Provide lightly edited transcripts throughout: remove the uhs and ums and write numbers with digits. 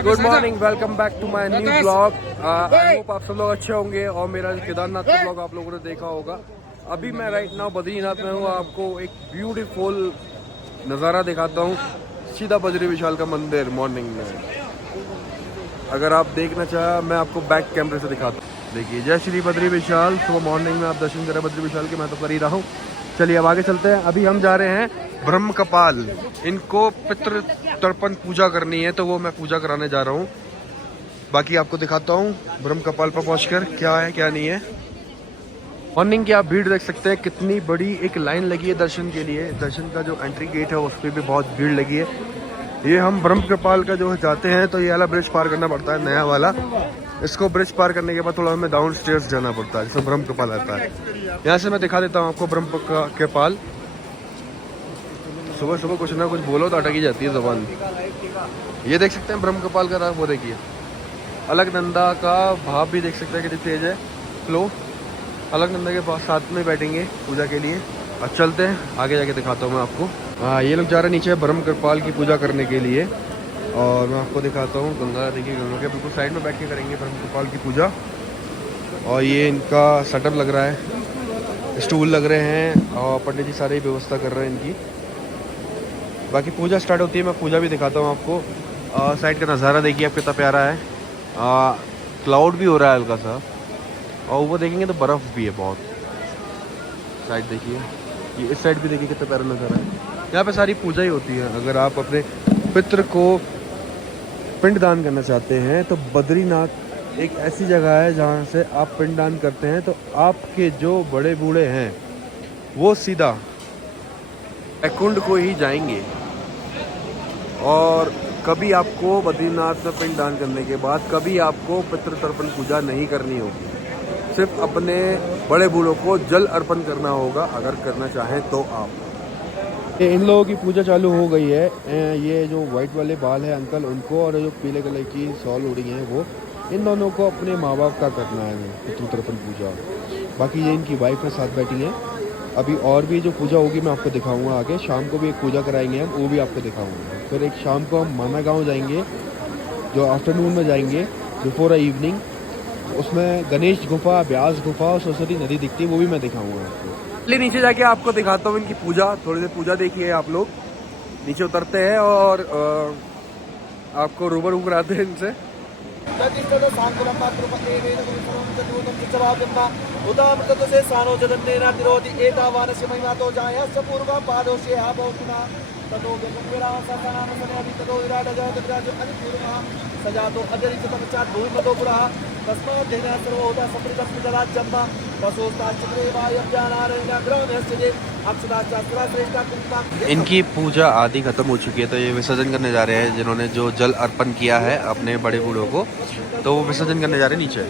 Good morning, welcome back to my new blog. I hope आप सब लोग अच्छे होंगे और मेरा केदारनाथ का ब्लॉग आप लोगों ने देखा होगा। अभी मैं राइट नाउ बद्रीनाथ में हूँ। आपको एक ब्यूटीफुल नज़ारा दिखाता हूँ, सीधा बद्री विशाल का मंदिर मॉर्निंग में। अगर आप देखना चाहे मैं आपको बैक कैमरे से दिखाता हूँ। देखिए, जय श्री बद्री विशाल। सुबह मॉर्निंग में आप दर्शन करें बद्री विशाल के, मैं तो कर ही रहा हूँ। चलिए अब आगे चलते हैं। अभी हम जा रहे हैं ब्रह्म कपाल, इनको पितृ तर्पण पूजा करनी है तो वो मैं पूजा कराने जा रहा हूँ। बाकी आपको दिखाता हूँ ब्रह्म कपाल पर पहुंचकर क्या है क्या नहीं है। मॉर्निंग की आप भीड़ देख सकते हैं, कितनी बड़ी एक लाइन लगी है दर्शन के लिए। दर्शन का जो एंट्री गेट है उस पर भी बहुत भीड़ लगी है। ये हम ब्रह्म कपाल का जो जाते हैं तो ये वाला ब्रिज पार करना पड़ता है, नया वाला। इसको ब्रिज पार करने के बाद थोड़ा हमें डाउन स्टेयर्स जाना पड़ता है, जिसमें ब्रह्म कपाल आता है। यहाँ से मैं दिखा देता हूँ आपको ब्रह्म कपाल। सुबह सुबह कुछ ना कुछ बोलो तो अटक ही जाती है जुबान। ये देख सकते हैं ब्रह्म कपाल का राह, वो देखिए। अलकनंदा का भाव भी देख सकते हैं कितनी तेज है फ्लो। अलकनंदा के पास साथ में बैठेंगे पूजा के लिए। अब चलते हैं आगे, जाके दिखाता हूँ मैं आपको। हाँ, ये लोग जा रहे हैं नीचे ब्रह्म कपाल की पूजा करने के लिए। और मैं आपको दिखाता हूँ गंगा, देखिए गंगा के बिल्कुल साइड में बैठ के करेंगे ब्रह्म कपाल की पूजा। और ये इनका सेटअप लग रहा है, स्टूल लग रहे हैं और पंडित जी सारी व्यवस्था कर रहे हैं इनकी। बाकी पूजा स्टार्ट होती है, मैं पूजा भी दिखाता हूँ आपको। साइड का नज़ारा देखिए आप कितना प्यारा है। क्लाउड भी हो रहा है हल्का सा, और ऊपर देखेंगे तो बर्फ़ भी है बहुत। साइड देखिए, ये इस साइड भी देखिए कितना प्यारा नज़ारा है। यहाँ पे सारी पूजा ही होती है। अगर आप अपने पितृ को पिंड दान करना चाहते हैं तो बद्रीनाथ एक ऐसी जगह है जहाँ से आप पिंड दान करते हैं तो आपके जो बड़े बूढ़े हैं वो सीधा कुंड को ही जाएंगे। और कभी आपको बद्रीनाथ में पिंड दान करने के बाद कभी आपको पितृ तर्पण पूजा नहीं करनी होगी। सिर्फ अपने बड़े बूढ़ों को जल अर्पण करना होगा, अगर करना चाहें तो आप। इन लोगों की पूजा चालू हो गई है। ये जो वाइट वाले बाल है अंकल, उनको, और जो पीले कलर की शॉल उड़ी है वो, इन दोनों को अपने माँ बाप का करना है पितृ तर्पण पूजा। बाकी ये इनकी वाइफ है साथ बैठी है। अभी और भी जो पूजा होगी मैं आपको दिखाऊंगा आगे। शाम को भी एक पूजा कराएंगे हम, वो भी आपको दिखाऊंगा। फिर एक शाम को हम माना गाँव जाएंगे, जो आफ्टरनून में जाएंगे बिफोर इवनिंग। उसमें गणेश गुफा, व्यास गुफा और सरस्वती नदी दिखती है, वो भी मैं दिखाऊंगा आपको। चलिए नीचे जाके आपको दिखाता हूँ इनकी पूजा। थोड़ी देर पूजा देखिए आप लोग। नीचे उतरते हैं और आपको रूबरू कराते हैं इनसे। इनकी पूजा आदि खत्म हो चुकी है तो ये विसर्जन करने जा रहे हैं। जिन्होंने जो जल अर्पण किया है अपने बड़े बूढ़ों को, तो वो विसर्जन करने जा रहे हैं नीचे।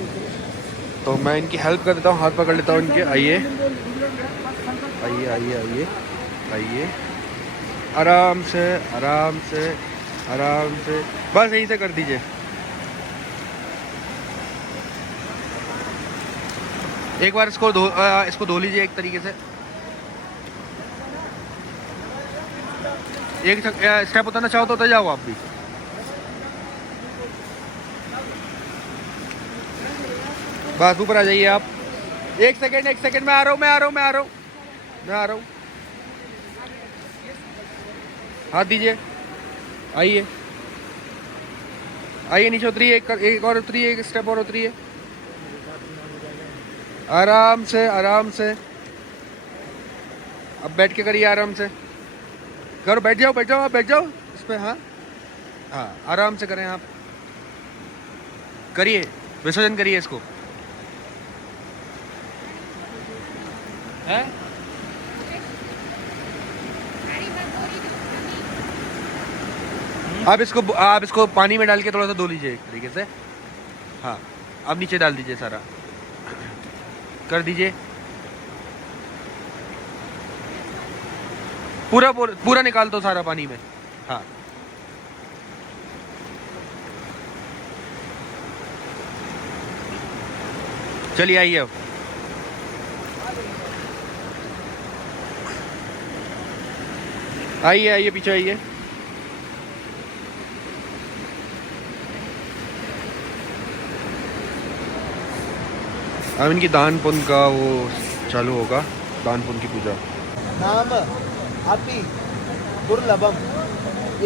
तो मैं इनकी हेल्प कर देता हूँ, हाथ पकड़ लेता हूँ इनके। आइए आइए आइए आइए आइए, आराम से आराम से आराम से, बस यहीं से कर दीजिए। एक बार इसको धो लीजिए एक तरीके से। एक स्टेप उतरना चाहो तो उतर जाओ आप भी। बस ऊपर आ जाइए आप। एक सेकंड, मैं आ रहा हूँ। हाथ दीजिए। आइए नीचे उतरिए, एक और उतरिए, एक स्टेप और उतरिए। आराम से। अब बैठ के करिए, आराम से करो। बैठ जाओ आप, बैठ जाओ इस पे। हाँ, आराम से करें आप। करिए, विसर्जन करिए इसको। है आप इसको पानी में डाल के थोड़ा सा धो लीजिए एक तरीके से। हाँ, अब नीचे डाल दीजिए, सारा कर दीजिए। पूरा निकाल दो सारा पानी में। हाँ, चलिए आइए अब। आइए पीछे आइए। अब इनकी दान पुण्य का वो चालू होगा, दान पुण्य की पूजा। नाम अति दुर्लभम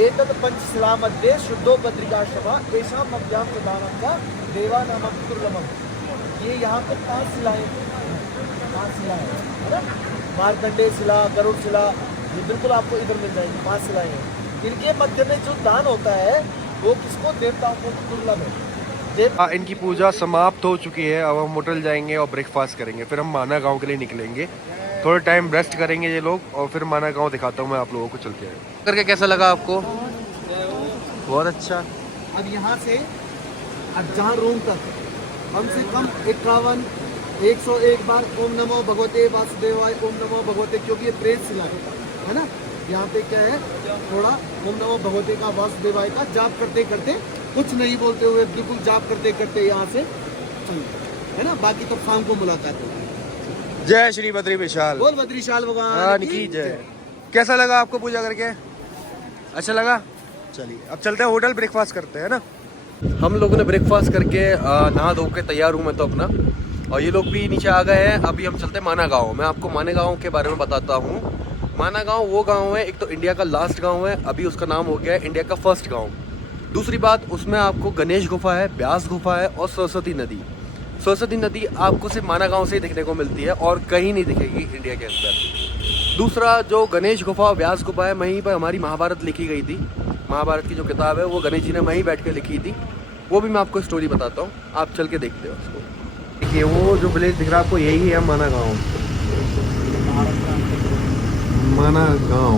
एतत् पंचशिला मध्ये शुद्धो बद्रिकाश्रम ऐसा मध्याम प्रदानम का देवा नाम दुर्लभम। ये यहाँ पे 5 शिलाएं, 5 शिलाएं है ना, मार्कंडेय शिला, गरुड़ शिला, ये बिल्कुल आपको इधर मिल जाएगी। 5 शिलाएं हैं। इनके मध्य में जो दान होता है वो किसको, देवताओं को दुर्लभ है। इनकी पूजा समाप्त हो चुकी है। अब हम होटल जाएंगे और ब्रेकफास्ट करेंगे, फिर हम माना गांव के लिए निकलेंगे। थोड़ा टाइम रेस्ट करेंगे ये लोग और फिर माना गांव दिखाता हूँ मैं आप लोगों को चल के। करके कैसा लगा आपको? बहुत अच्छा। अब यहाँ से अब जहाँ रूम तक कम से कम 51 101 बार ओम नमो भगवते वासुदेवाय, ओम नमो भगवते, क्योंकि ये प्रेत शिला है ना। यहाँ पे क्या है, थोड़ा ओम नमो भगवते का वासुदेवाय का जाप करते करते, कुछ नहीं बोलते हुए बिल्कुल जाप करते करते यहाँ से है ना। बाकी तो शाम को मुलाकात होगी। जय श्री बद्री विशाल, बोल बद्री विशाल भगवान की जय। कैसा लगा आपको पूजा करके? अच्छा लगा। चलिए अब चलते हैं होटल, ब्रेकफास्ट करते हैं ना। हम लोगों ने ब्रेकफास्ट करके नहा धो के तैयार हूँ मैं तो अपना, और ये लोग भी नीचे आ गए हैं। अभी हम चलते हैं माना गाँव। मैं आपको माना गाँव के बारे में बताता हूँ। माना गाँव वो गाँव है, एक तो इंडिया का लास्ट गाँव है, अभी उसका नाम हो गया है इंडिया का फर्स्ट गाँव। दूसरी बात, उसमें आपको गणेश गुफा है, ब्यास गुफा है और सरस्वती नदी। सरस्वती नदी आपको सिर्फ माना गांव से ही दिखने को मिलती है और कहीं नहीं दिखेगी इंडिया के अंदर। दूसरा, जो गणेश गुफा और व्यास गुफा है, वहीं पर हमारी महाभारत लिखी गई थी। महाभारत की जो किताब है वो गणेश जी ने वहीं बैठ के लिखी थी। वो भी मैं आपको स्टोरी बताता हूँ, आप चल के देखते हो उसको। देखिए वो जो विलेज दिख रहा है आपको, यही है माना गाँव। माना गाँव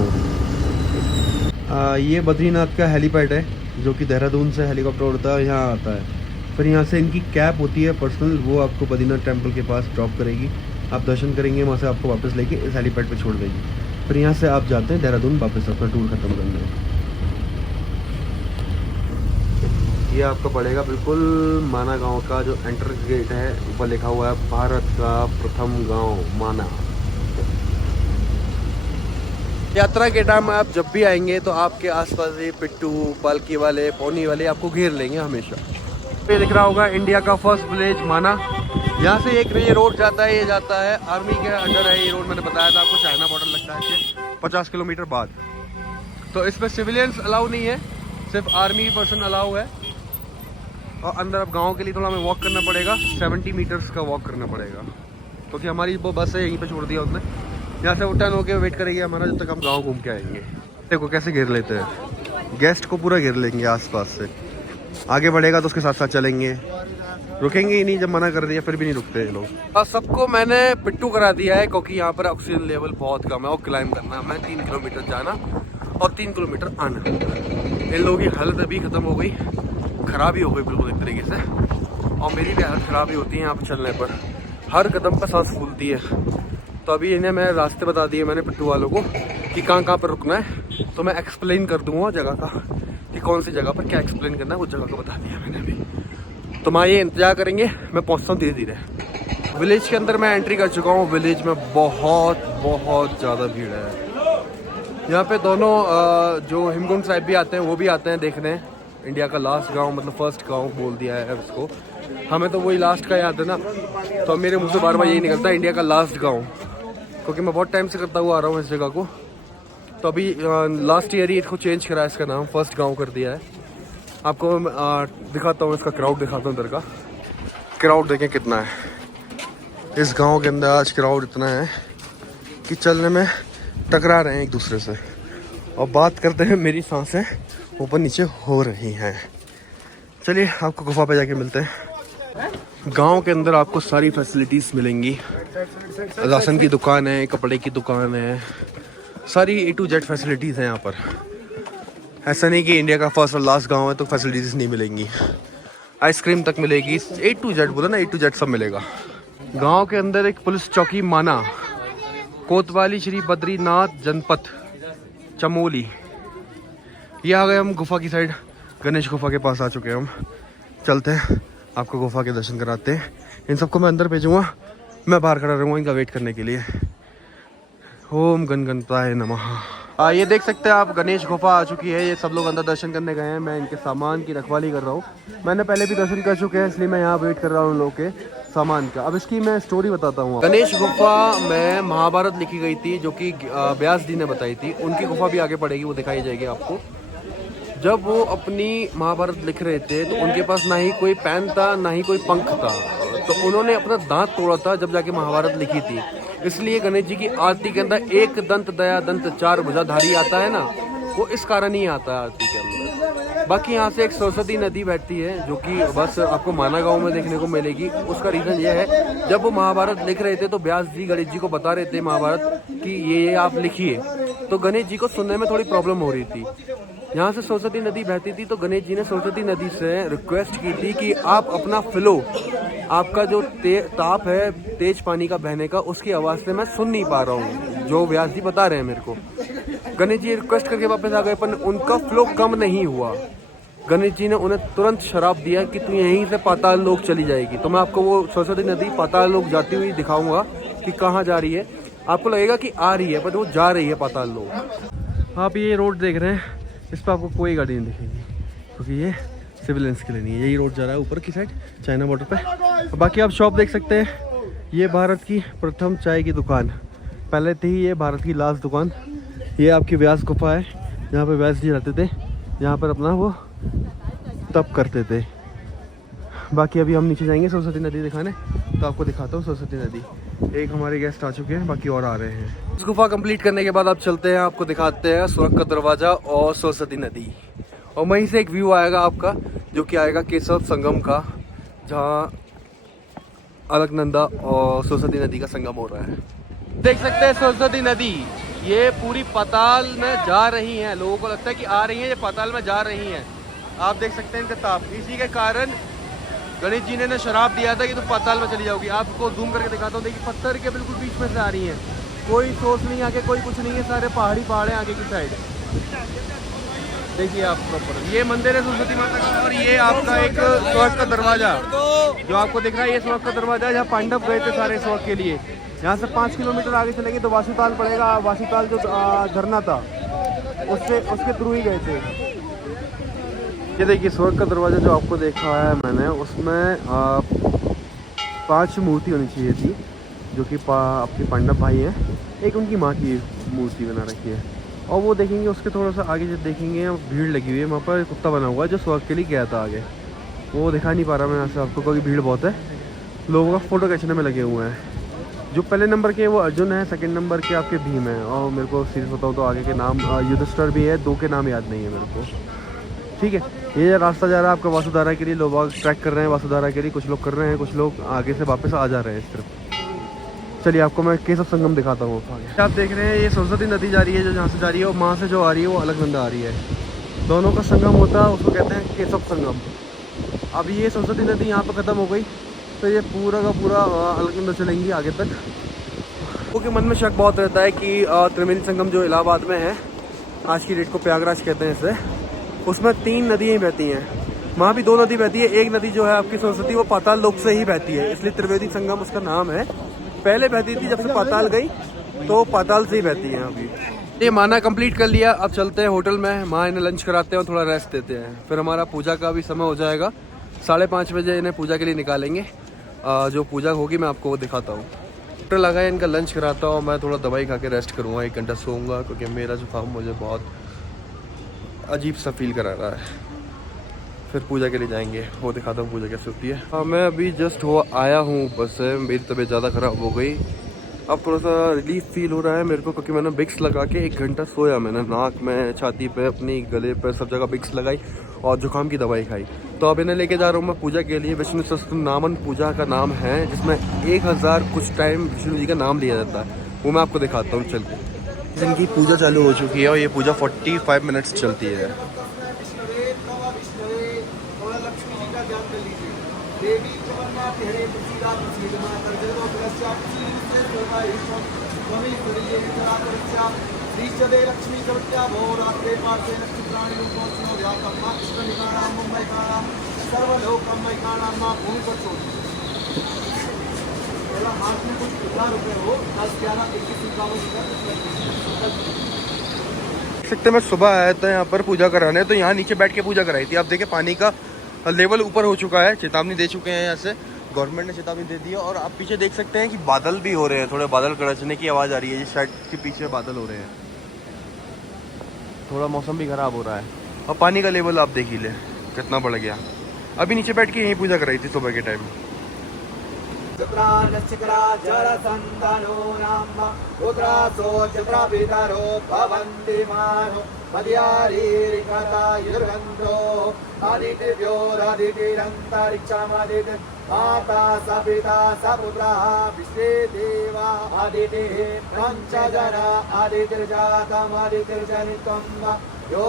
ये बद्रीनाथ का हेलीपैड है, जो कि देहरादून से हेलीकॉप्टर उड़ता है, यहाँ आता है। फिर यहाँ से इनकी कैब होती है पर्सनल, वो आपको बद्रीनाथ टेम्पल के पास ड्रॉप करेगी। आप दर्शन करेंगे, वहाँ से आपको वापस लेके इस हेलीपैड पे छोड़ देगी। फिर यहाँ से आप जाते हैं देहरादून वापस अपना टूर ख़त्म करने। ये आपका पड़ेगा बिल्कुल माना गांव का जो एंटर गेट है, ऊपर लिखा हुआ है भारत का प्रथम गांव माना। यात्रा के टाइम आप जब भी आएंगे तो आपके आसपास ये पिट्टू, पालकी वाले, पौनी वाले आपको घेर लेंगे हमेशा। ये दिख रहा होगा इंडिया का फर्स्ट विलेज माना। यहाँ से एक ये रोड जाता है, ये जाता है आर्मी के अंडर है ये रोड। मैंने बताया था आपको, चाइना बॉर्डर लगता है 50 किलोमीटर बाद। तो इसमें सिविलियंस अलाउ नहीं है, सिर्फ आर्मी पर्सन अलाउ है। और अंदर अब गांव के लिए थोड़ा हमें वॉक करना पड़ेगा, 70 मीटर्स का वॉक करना पड़ेगा, क्योंकि हमारी वो बस है यहीं पे छोड़ दिया उसने। यहाँ से वो टर्न होकर वेट करेगी हमारा जब तक हम गाँव घूम के आएंगे। देखो कैसे घेर लेते हैं, गेस्ट को पूरा घेर लेंगे आसपास से। आगे बढ़ेगा तो उसके साथ साथ चलेंगे, रुकेंगे ही नहीं। जब मना कर दिया फिर भी नहीं रुकते ये लोग। सबको मैंने पिट्टू करा दिया है, क्योंकि यहाँ पर ऑक्सीजन लेवल बहुत कम है और क्लाइंब करना है हमें 3 किलोमीटर जाना और 3 किलोमीटर आना। इन लोगों की हालत अभी ख़त्म हो गई, ख़राबी हो गई बिल्कुल एक तरीके से। और मेरी भी हालत ख़राब ही होती है यहाँ पर चलने पर, हर कदम पर सांस फूलती है। तो अभी इन्हें मैं रास्ते बता दिए मैंने पिट्टू वालों को कि कहाँ पर रुकना है। तो मैं एक्सप्लेन कर दूँगा जगह का कि कौन सी जगह पर क्या एक्सप्लेन करना है, उस जगह को बता दिया मैंने अभी। तो मैं ये इंतजार करेंगे, मैं पहुँचता हूँ धीरे धीरे। विलेज के अंदर मैं एंट्री कर चुका हूँ। विलेज में बहुत ज़्यादा भीड़ है। यहाँ पे दोनों जो हिमकुंड साहिब भी आते हैं, वो भी आते हैं देखने। इंडिया का लास्ट गांव, मतलब फर्स्ट गांव बोल दिया है उसको। हमें तो वही लास्ट का याद है ना, तो मेरे मुँह से बार बार यही निकलता है इंडिया का लास्ट गाँव, क्योंकि मैं बहुत टाइम से करता हुआ आ रहा हूँ इस जगह को। तो अभी लास्ट ईयर ही इसको चेंज करा है, इसका नाम फर्स्ट गांव कर दिया है। आपको दिखाता हूँ, इसका क्राउड दिखाता हूँ। इधर का क्राउड देखें कितना है इस गांव के अंदर। आज क्राउड इतना है कि चलने में टकरा रहे हैं एक दूसरे से, और बात करते हैं मेरी सांसें ऊपर नीचे हो रही हैं। चलिए आपको गुफा पे जाके मिलते हैं। गांव के अंदर आपको सारी फैसिलिटीज़ मिलेंगी। राशन की दुकान है, कपड़े की दुकान है, सारी A to Z फैसिलिटीज़ हैं यहाँ पर। ऐसा नहीं कि इंडिया का फर्स्ट और लास्ट गांव है तो फैसिलिटीज़ नहीं मिलेंगी। आइसक्रीम तक मिलेगी, A to Z बोला ना, A to Z सब मिलेगा। गांव के अंदर एक पुलिस चौकी माना, कोतवाली श्री बद्रीनाथ जनपद चमोली। ये आ गए हम गुफा की साइड, गणेश गुफा के पास आ चुके हैं हम। चलते हैं, आपको गुफा के दर्शन कराते हैं। इन सबको मैं अंदर भेजूँगा, मैं बाहर खड़ा रहूँगा इनका वेट करने के लिए। ओम गण गणपताय नमः। ये देख सकते हैं आप, गणेश गुफा आ चुकी है। ये सब लोग अंदर दर्शन करने गए हैं। मैं इनके सामान की रखवाली कर रहा हूँ। मैंने पहले भी दर्शन कर चुके हैं, इसलिए मैं यहाँ वेट कर रहा हूँ उन लोगों के सामान का। अब इसकी मैं स्टोरी बताता हूँ। गणेश गुफा में महाभारत लिखी गई थी, जो कि व्यास जी ने बताई थी। उनकी गुफा भी आगे पड़ेगी, वो दिखाई जाएगी आपको। जब वो अपनी महाभारत लिख रहे थे तो उनके पास ना ही कोई पैन था, ना ही कोई पंख था। तो उन्होंने अपना दांत तोड़ा था जब जाके महाभारत लिखी थी। इसलिए गणेश जी की आरती के अंदर एक दंत दया दंत चार भुजाधारी आता है ना, वो इस कारण ही आता है आरती के अंदर। बाकी यहाँ से एक सरस्वती नदी बहती है, जो कि बस आपको माना गांव में देखने को मिलेगी। उसका रीज़न ये है, जब वो महाभारत लिख रहे थे तो व्यास जी गणेश जी को बता रहे थे महाभारत कि ये आप लिखिए। तो गणेश जी को सुनने में थोड़ी प्रॉब्लम हो रही थी। यहाँ से सरस्वती नदी बहती थी, तो गणेश जी ने सरस्वती नदी से रिक्वेस्ट की थी कि आप अपना फ्लो, आपका जो ताप है तेज पानी का बहने का, उसकी आवाज़ से मैं सुन नहीं पा रहा हूँ, जो व्यास जी बता रहे हैं मेरे को। गणेश जी रिक्वेस्ट करके वापस आ गए, पर उनका फ्लो कम नहीं हुआ। गणेश जी ने उन्हें तुरंत शराप दिया कि तू यहीं से पाताल लोक चली जाएगी। तो मैं आपको वो सरस्वती नदी पाताल लोक जाती हुई दिखाऊंगा कि कहाँ जा रही है। आपको लगेगा कि आ रही है, पर वो जा रही है पाताल लोक। आप ये रोड देख रहे हैं, इस पर आपको कोई गाड़ी नहीं दिखेगी, क्योंकि ये सिविल लाइन्स के लिए नहीं है। यही रोड जा रहा है ऊपर की साइड, चाइना बॉर्डर पे। बाकी आप शॉप देख सकते हैं। ये भारत की प्रथम चाय की दुकान, पहले थी ये भारत की लास्ट दुकान। ये आपकी व्यास गुफा है, जहाँ पे व्यास जी रहते थे, यहाँ पर अपना वो तप करते थे। बाकी अभी हम नीचे जाएंगे सरस्वती नदी दिखाने, तो आपको दिखाता हूँ सरस्वती नदी। एक हमारे गेस्ट आ चुके हैं, बाकी और आ रहे हैं। इस गुफा कंप्लीट करने के बाद आप चलते हैं, आपको दिखाते हैं स्वर्ग का दरवाजा और सरस्वती नदी। और वहीं से एक व्यू आएगा आपका, जो कि आएगा केशव संगम का, जहाँ अलकनंदा और सरस्वती नदी का संगम हो रहा है। देख सकते हैं सरस्वती नदी, ये पूरी पाताल में जा रही हैं। लोगों को लगता है कि आ रही हैं, ये पाताल में जा रही हैं। आप देख सकते हैं इनका ताप। इसी के कारण गणेश जी ने शराब दिया था कि तुम पाताल में चली जाओगी। आपको जूम करके दिखाता हूँ, देखिए पत्थर के बिल्कुल बीच में से आ रही हैं। कोई सोर्स नहीं आगे, कोई कुछ नहीं है, सारे पहाड़ है आगे की साइड। देखिए आप प्रॉपर, ये मंदिर है सरस्वती माता का। और ये आपका एक स्वर्ग का दरवाजा जो आपको दिख रहा है, ये स्वर्ग का दरवाजा, जहाँ पांडव गए थे सारे स्वर्ग के लिए। यहाँ से 5 किलोमीटर आगे चलेंगे तो वासुताल पड़ेगा। वासुताल जो झरना था, उसके थ्रू ही गए थे। ये देखिए स्वर्ग का दरवाजा जो आपको देखा है मैंने, उसमें 5 मूर्ति होनी चाहिए थी, जो कि आपके पांडव भाई हैं। एक उनकी माँ की मूर्ति बना रखी है। और वो देखेंगे उसके थोड़ा सा आगे जब देखेंगे, भीड़ लगी हुई है वहाँ पर। कुत्ता बना हुआ है जो स्वर्ग के लिए गया था आगे, वो दिखा नहीं पा रहा मैं यहाँ से आपको, क्योंकि भीड़ बहुत है। लोगों का फ़ोटो खींचने में लगे हुए हैं। जो पहले नंबर के वो अर्जुन है, सेकंड नंबर के आपके भीम है। और मेरे को सीरियस बताऊँ तो आगे के नाम युधिष्ठिर भी है, 2 के नाम याद नहीं है मेरे को। ठीक है, ये रास्ता जा रहा है आपका वासुधारा के लिए। लोग ट्रैक कर रहे हैं वासुधारा के लिए, कुछ लोग कर रहे हैं, कुछ लोग आगे से वापस आ जा रहे हैं इस तरफ। चलिए आपको मैं केशव संगम दिखाता हूँ आगे। आप देख रहे हैं ये सरस्वती नदी जा रही है, जो जहाँ से जा रही है, और वहाँ से जो आ रही है वो अलकनंदा आ रही है। दोनों का संगम होता है, उसको कहते हैं केशव संगम। अब ये सरस्वती नदी यहाँ पर ख़त्म हो गई, तो ये पूरा का पूरा अलकनंदा चलेंगी आगे तक। क्योंकि मन में शक बहुत रहता है कि त्रिवेणी संगम जो इलाहाबाद में है, आज की डेट को प्रयागराज कहते हैं इसे, उसमें 3 नदियाँ बहती हैं। वहाँ भी 2 नदी बहती है। एक नदी जो है आपकी सरस्वती, वो पाताल लोक से ही बहती है, इसलिए त्रिवेणी संगम उसका नाम है। पहले बहती थी, जब से पाताल गई तो पाताल से ही बहती है। अभी ये माना कंप्लीट कर लिया, अब चलते हैं होटल में। माँ इन्हें लंच कराते हैं और थोड़ा रेस्ट देते हैं। फिर हमारा पूजा का भी समय हो जाएगा, 5:30 बजे इन्हें पूजा के लिए निकालेंगे। जो पूजा होगी मैं आपको वो दिखाता हूँ। होटल लगा है, इनका लंच कराता हूँ, मैं थोड़ा दवाई खा के रेस्ट करूँगा, 1 घंटा सोऊंगा, क्योंकि मेरा जुकाम मुझे बहुत अजीब सा फील करा रहा है। फिर पूजा के लिए जाएंगे, वो दिखाता हूँ पूजा कैसे होती है। हाँ, मैं अभी जस्ट आया हूँ बस से। मेरी तबीयत ज़्यादा ख़राब हो गई, अब थोड़ा सा रिलीफ फील हो रहा है मेरे को, क्योंकि मैंने विक्स लगा के 1 घंटा सोया। मैंने नाक में, छाती पे, अपनी गले पे, सब जगह विक्स लगाई और जुकाम की दवाई खाई। तो अब इन्हें लेके जा रहा हूँ मैं पूजा के लिए। विष्णु सहस्त्रनामन पूजा का नाम है, जिसमें 1000 कुछ टाइम विष्णु जी का नाम लिया जाता है, वो मैं आपको दिखाता हूँ चल के। इनकी पूजा चालू हो चुकी है और ये पूजा 45 मिनट्स चलती है। देवी जगन्नाथ हरे पृथ्वीराज श्रीमा तर्जनो प्रस्या श्रीचदे लक्ष्मी कवत्या भोरात्रे पार्थे नक्षत्राणि रूपोत्सव व्यापक माक्षनिकाणां मुंबईकाणां सर्वलोकमयकाणां मां भूमि पर छोड़। पहला हाथ में कुछ 1000 रुपये हो, 10, 11, 21, 52 सकते हैं मैं सुबह आया था यहाँ पर पूजा कराने, तो यहाँ नीचे बैठ के पूजा कराई थी। आप देखें पानी का लेवल ऊपर हो चुका है, चेतावनी दे चुके हैं यहाँ से, गवर्नमेंट ने चेतावनी दे दी है। और आप पीछे देख सकते हैं कि बादल भी हो रहे हैं, थोड़े बादल गरजने की आवाज़ आ रही है, ये शायद के पीछे बादल हो रहे हैं, थोड़ा मौसम भी ख़राब हो रहा है। और पानी का लेवल आप देख ही ले कितना बढ़ गया। अभी नीचे बैठ के यहीं पूजा कराई थी सुबह के टाइम। माता स पिता स पुत्रः विश्वे देवा आदितिः पंचजना आदितिर्जातम् आदितिर्जनितम् यो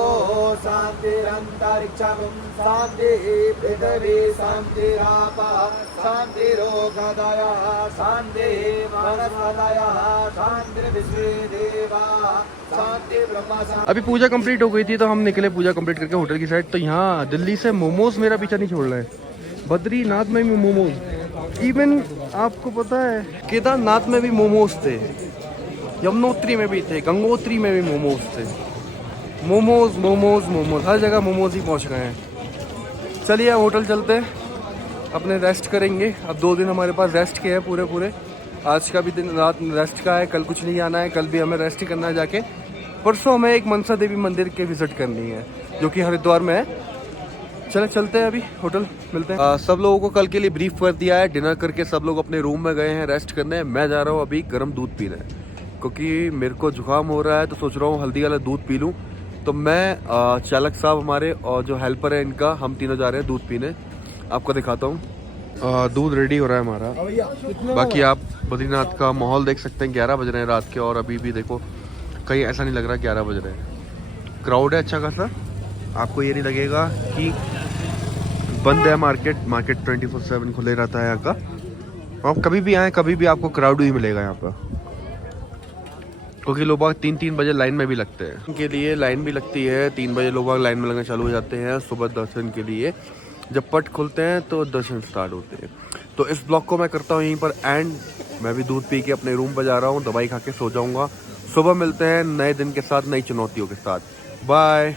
शान्तिरन्तरिक्षं शान्तिः पृथिवी शान्तिरापः शान्तिरोगदयः शान्तिः वनस्पतयः शान्तिर्विश्वे देवाः शान्ति ब्रह्म शान्ति। अभी पूजा कंप्लीट हो गई थी तो हम निकले पूजा कंप्लीट करके होटल की साइड। तो यहाँ दिल्ली से मोमोज मेरा पीछा नहीं छोड़ रहा है, बद्रीनाथ में भी मोमोज, इवन आपको पता है केदारनाथ में भी मोमोज थे, यमुनोत्री में भी थे, गंगोत्री में भी मोमोज थे। मोमोज मोमोज मोमोज हर जगह मोमोज ही पहुंच गए हैं। चलिए अब होटल चलते हैं, अपने रेस्ट करेंगे। अब 2 दिन हमारे पास रेस्ट के हैं पूरे। आज का भी दिन रात रेस्ट का है, कल कुछ नहीं आना है, कल भी हमें रेस्ट ही करना है जाके। परसों हमें एक मनसा देवी मंदिर के विजिट करनी है जो कि हरिद्वार में है। चलते हैं अभी होटल, मिलते हैं। सब लोगों को कल के लिए ब्रीफ कर दिया है, डिनर करके सब लोग अपने रूम में गए हैं रेस्ट करने। मैं जा रहा हूँ अभी गर्म दूध पीने, क्योंकि मेरे को जुकाम हो रहा है तो सोच रहा हूँ हल्दी वाला दूध पी लूँ। तो मैं चालक साहब हमारे और जो हेल्पर है इनका, हम तीनों जा रहे हैं दूध पीने। आपको दिखाता हूँ, दूध रेडी हो रहा है हमारा। बाकी आप बद्रीनाथ का माहौल देख सकते हैं, 11 बज रहे हैं रात के और अभी भी देखो कहीं ऐसा नहीं लग रहा 11 बज रहे हैं। क्राउड है अच्छा खासा, आपको ये नहीं लगेगा कि बंद है मार्केट 24/7 खुले रहता है यहाँ का। आप कभी भी आए कभी भी आपको क्राउड ही मिलेगा यहाँ पर, क्योंकि लोग 3 बजे लाइन में भी लगते हैं। इनके लिए लाइन भी लगती है, 3 बजे लोग लाइन में लगना चालू हो जाते हैं सुबह दर्शन के लिए। जब पट खुलते हैं तो दर्शन स्टार्ट होते हैं। तो इस ब्लॉग को मैं करता हूँ यहीं पर एंड। मैं भी दूध पी के अपने रूम पर जा रहा हूँ, दवाई खा के सो जाऊँगा। सुबह मिलते हैं नए दिन के साथ, नई चुनौतियों के साथ। बाय।